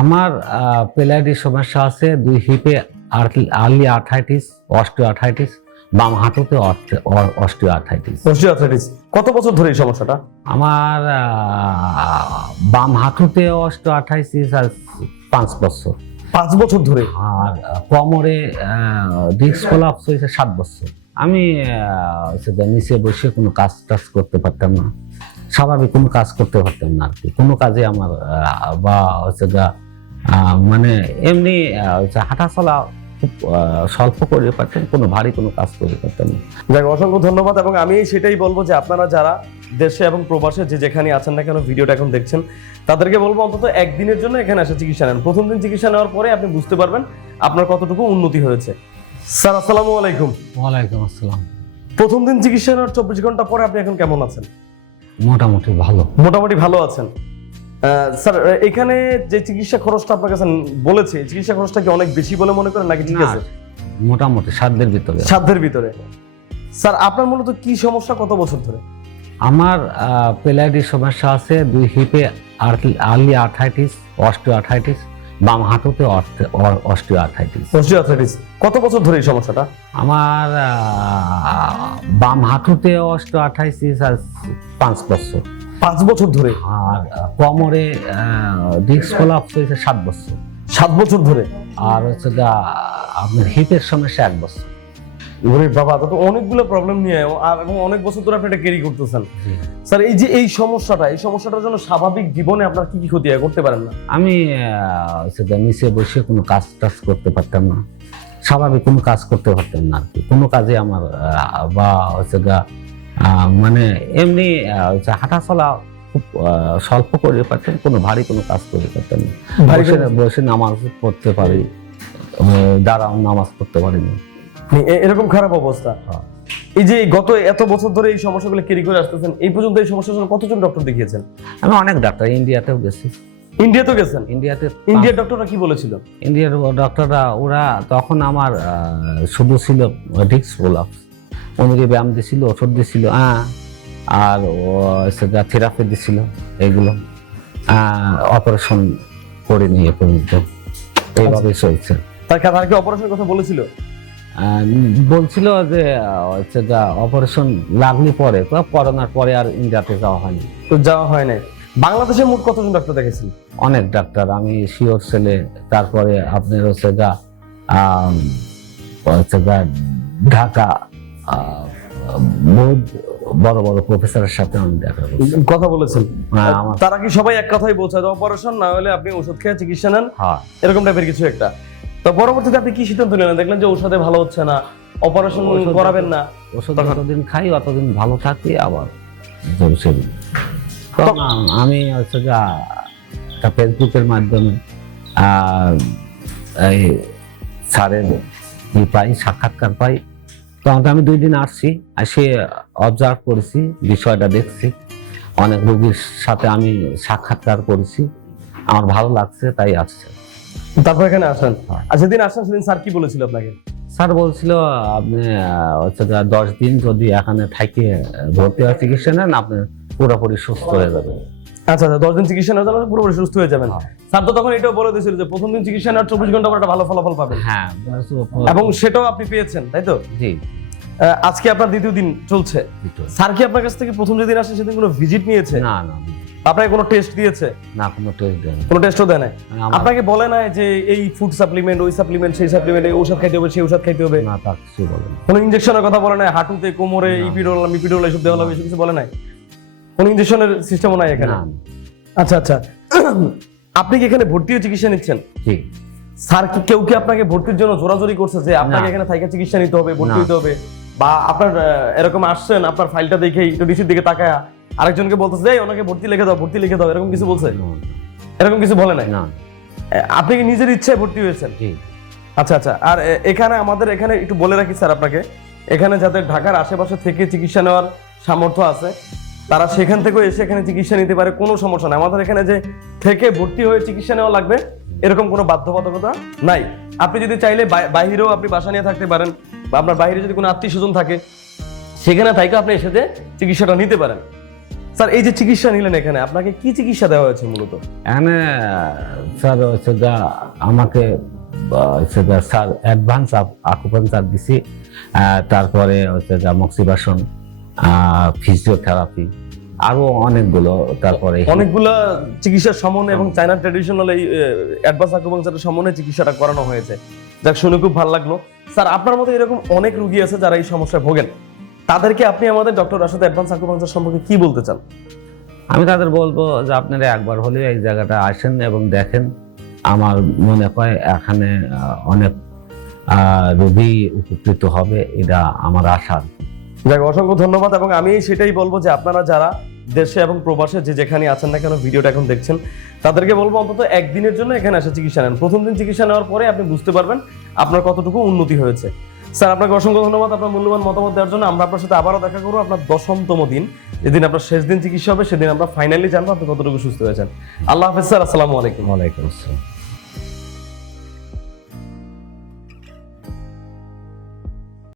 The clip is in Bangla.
আমার পেলাইটিস সমস্যা আছে, দুই হিপে আর্লি আর্থাইটিস, অস্টিওআর্থাইটিস, বাম হাঁটুতে অস্টিওআর্থাইটিস। অস্টিওআর্থ্রাইটিস কত বছর ধরে এই সমস্যাটা? আমার বাম হাঁটুতে অস্টিওআর্থাইটিস আর 5 বছর। 5 বছর ধরে? আর কোমরে ডিস্ক কোলাপস হয়েছে 7 বছর। আমি সেটা নিচে বসে কোনো কাজ টাজ করতে পারতাম না, স্বাভাবিক কোনো কাজ করতে পারতাম না আর কি। কোনো কাজে আমার বা হচ্ছে গা মানে এমনি হাঁটা চলা খুব স্বল্প করে পারতেন, কোনো ভারী কোনো কাজ করে পারতাম না। যাক, অসংখ্য ধন্যবাদ। এবং আমি সেটাই বলবো যে আপনারা যারা দেশে এবং প্রবাসে যে যেখানে আছেন না কেন, ভিডিওটা এখন দেখছেন, তাদেরকে বলবো অন্তত একদিনের জন্য এখানে এসে চিকিৎসা নেন। প্রথম দিন চিকিৎসা নেওয়ার পরে আপনি বুঝতে পারবেন আপনার কতটুকু উন্নতি হয়েছে। স্যার, আসসালামু আলাইকুম। ওয়ালাইকুম আসসালাম। প্রথম দিন চিকিৎসা নেওয়ার 24 ঘন্টা পরে আপনি এখন কেমন আছেন? মোটামুটি ভালো। মোটামুটি ভালো আছেন। স্যার, এখানে যে চিকিৎসা খরচটা আপনার কাছে বলেছে, চিকিৎসা খরচটা কি অনেক বেশি বলে মনে করেন নাকি ঠিক আছে? মোটামুটি সাধ্যের ভিতরে। সাধ্যের ভিতরে। স্যার, আপনার মূলত কি সমস্যা, কত বছর ধরে? আমার পেলাইটিস সমস্যা আছে, দুই হিপে আর্লি আর্থাইটিস, অস্টিওআর্থাইটিস, বাম হাঁটুতে অস্টিওআর্থাইটিস। অস্টিওআর্থ্রাইটিস কত বছর ধরে এই সমস্যাটা? আমার বাম হাঁটুতে অস্টিওআর্থাইটিস আর 5 বছর। 5 বছর ধরে? আর কোমরে ডিস্ক কোলাপস হয়েছে 7 বছর। 7 বছর ধরে? আর হচ্ছে আপনার হিপের সমস্যা 1 বছর। ওরে বাবা, তো অনেকগুলো প্রবলেম নিয়ে এবং অনেক বছর ধরে আপনি এটা ক্যারি করতেছেন। স্যার, এই যে এই সমস্যাটার জন্য স্বাভাবিক জীবনে আপনার কি কি ক্ষতি হয়, করতে পারেন না? আমি নিচে বসে কোনো কাজ টাজ করতে পারতাম না, স্বাভাবিক কোনো কাজ করতে পারতাম না আর কি। কোনো কাজে আমার বা হচ্ছে মানে এমনি হাঁটা চলা খুব স্বল্প করে পারতাম, কোনো ভারী কোনো কাজ করে পারতাম না। বসে নামাজ পড়তে পারি, দাঁড়াও নামাজ পড়তে পারিনি, এরকম খারাপ অবস্থা। এই যে গত এত বছর ধরে এই সমস্যাগুলো ক্যারি করে আসতেছেন, এই পর্যন্ত এই সমস্যার জন্য কতজন ডক্টর দেখিয়েছেন? আমি অনেক ডাক্তার, ইন্ডিয়াতেও গেছি। ইন্ডিয়াতেও গেছেন? ইন্ডিয়ার ডক্টররা কি বলেছিল? ইন্ডিয়ার ডক্টররা ওরা তখন আমার শুধু ছিল ডিস্ক কোলাপস, অনেকে ব্যায়াম দিছিল, ওষুধ দিছিল, আর সেটা থেরাপি দিছিল, এগুলো অপারেশন করে নিয়ে পর্যন্ত এইভাবে চলছে। তার কি অপারেশনের কথা বলেছিল? বলছিল যে অপারেশন লাগলে পরে, করোনার পরে আর ইন্ডিয়াতে যাওয়া হয়নি। তো যাওয়া হয় নাই। বাংলাদেশে মোট কতজন ডাক্তার দেখেছেন? অনেক ডাক্তার, আমি শিওর ছেলে, তারপরে আপনার ঢাকা বহুত বড় বড় প্রফেসরের সাথে আমি দেখা কথা বলেছেন। তারা কি সবাই এক কথাই বলছে যে অপারেশন না হলে আপনি ওষুধ খেয়ে চিকিৎসা নেন, এরকম টাইপের কিছু একটা? তো পরবর্তীতে আপনি কি সিদ্ধান্ত নিলেন? দেখলেন যে ঔষধে ভালো হচ্ছে না, অপারেশন করাবেন না? ওষুধ যতদিন খাই অতদিন ভালো থাকি, আবার আমি ফেসবুকের মাধ্যমে এই স্যারের পাই, সাক্ষাৎকার পাই। তখন আমি 2 দিন আসছি, এসে অবজার্ভ করেছি, বিষয়টা দেখছি, অনেক রোগীর সাথে আমি সাক্ষাৎকার করেছি, আমার ভালো লাগছে, তাই আসছে। তারপর এখানে আসেন। আর যেদিন আসেন সেদিন স্যার কি বলেছিল আপনাকে? স্যার বলছিল আপনি 10 দিন যদি এখানে থাকি ভর্তি হয়ে চিকিৎসা নেন, আপনি পুরোপুরি সুস্থ হয়ে যাবেন। আচ্ছা, 10 দিন চিকিৎসা নেওয়ার জন্য পুরোপুরি সুস্থ হয়ে যাবেন। স্যার তো তখন এটাও বলে দিয়েছিল যে প্রথম দিন চিকিৎসা নেওয়ার 24 ঘন্টা পর একটা ভালো ফলাফল পাবেন। হ্যাঁ, এবং সেটাও আপনি পেয়েছেন, তাই তো? জি। আজকে আপনার দ্বিতীয় দিন চলছে। স্যার কি আপনার কাছ থেকে প্রথম যেদিন আসে সেদিন কোনো ভিজিট নিয়েছে? না না। আপনাকে কোনো টেস্ট দিয়েছে? না, কোনো টেস্ট দেয়নি। কোনো টেস্টও দেয় না? আপনাকে বলে না যে এই ফুড সাপ্লিমেন্ট, ওই সাপ্লিমেন্ট, সেই সাপ্লিমেন্ট, এই ঔষধ খাইতে হবে, সেই ঔষধ খাইতে হবে? না, তা কিছু বলে না। কোনো ইনজেকশনের কথা বলে না? হাঁটুতে, কোমরে ইপিডোল এসব দেওয়া হবে, এসব কিছু বলে নাই? কোনো ইনজেকশনের সিস্টেমও নাই এখানে? আচ্ছা আচ্ছা। আপনি কি এখানে ভর্তি হয়ে চিকিৎসা নিচ্ছেন? জি। স্যার কি কেউ কি আপনাকে ভর্তির জন্য জোরাজোরি করছে যে আপনাকে এখানে থাইকা চিকিৎসা নিতে হবে, ভর্তি হতে হবে? বা আপনার এরকম আসছেন, আপনার ফাইলটা দেখেই একটু ডিসির দিকে তাকায় আরেকজনকে বলতেছে যে ওনাকে ভর্তি লিখে দাও, ভর্তি লিখে দাও, এরকম কিছু বলছে? এরকম কিছু বলে নাই? না। আপনি কি নিজের ইচ্ছায় ভর্তি হয়েছেন? জি। আচ্ছা আচ্ছা। আর এখানে আমাদের এখানে একটু বলে রাখি স্যার আপনাকে, এখানে যাদের ঢাকার আশেপাশে থেকে চিকিৎসা নেওয়ার সামর্থ্য আছে তারা সেখান থেকেও এসে এখানে চিকিৎসা নিতে পারে, কোনো সমস্যা নাই। আমাদের এখানে যে থেকে ভর্তি হয়ে চিকিৎসা নেওয়া লাগবে এরকম কোনো বাধ্যবাধকতা নাই। আপনি যদি চাইলে বাইরেও আপনি বাসা নিয়ে থাকতে পারেন, বা আপনার বাইরে যদি কোনো আত্মীয় স্বজন থাকে সেখানে থাইকা আপনি এসে চিকিৎসাটা নিতে পারেন। স্যার এই যে চিকিৎসা নিলেন এখানে আপনাকে কি চিকিৎসা দেওয়া হয়েছে মূলত? এখানে স্যার হচ্ছে গা আমাকে হচ্ছে গা স্যার অ্যাডভান্স আকুপাঞ্চার দিছি, তারপরে হচ্ছে গা মক্সিবাসন, ফিজিওথেরাপি, আরো অনেকগুলো, তারপরে অনেকগুলা চিকিৎসার সমন্বয় এবং চায়না ট্র্যাডিশনাল এই অ্যাডভান্স আকুপাঞ্চারের সমন্বয়ে চিকিৎসাটা করানো হয়েছে। যাক, শুনে খুব ভালো লাগলো। স্যার আপনার মতো এরকম অনেক রোগী আছে যারা এই সমস্যায় ভোগেন, তাদেরকে আপনি আমাদের ডক্টর রাশেদ অ্যাডভান্স আকুপাঞ্চার সম্পর্কে কি বলতে চান? আমি তাদের বলবো যে আপনারা একবার হলেও এই জায়গাটা আসেন এবং দেখেন। আমার মনে হয় এখানে অনেক রোগী উপকৃত হবে, এটা আমার আশা। যাক, অসংখ্য ধন্যবাদ। এবং আমি সেটাই বলবো যে আপনারা যারা দেশে এবং প্রবাসে যে যেখানে আছেন না কেন ভিডিওটা এখন দেখছেন, তাদেরকে বলবো অন্তত একদিনের জন্য এখানে এসে চিকিৎসা নেন। প্রথম দিন চিকিৎসা নেওয়ার পরে আপনি বুঝতে পারবেন আপনার কতটুকু উন্নতি হয়েছে। স্যার আপনাকে অসংখ্য ধন্যবাদ আপনার মূল্যবান মতামত দেওয়ার জন্য। আমরা আপনার সাথে আবারও দেখা করবো আপনার 10তম দিন, যেদিন আপনার শেষ দিন চিকিৎসা হবে, সেদিন আমরা ফাইনালি জানবো আপনি কতটুকু সুস্থ হয়েছেন। আল্লাহ হাফেজ স্যার, আসসালামু আলাইকুম। ওয়ালাইকুম আসসালাম।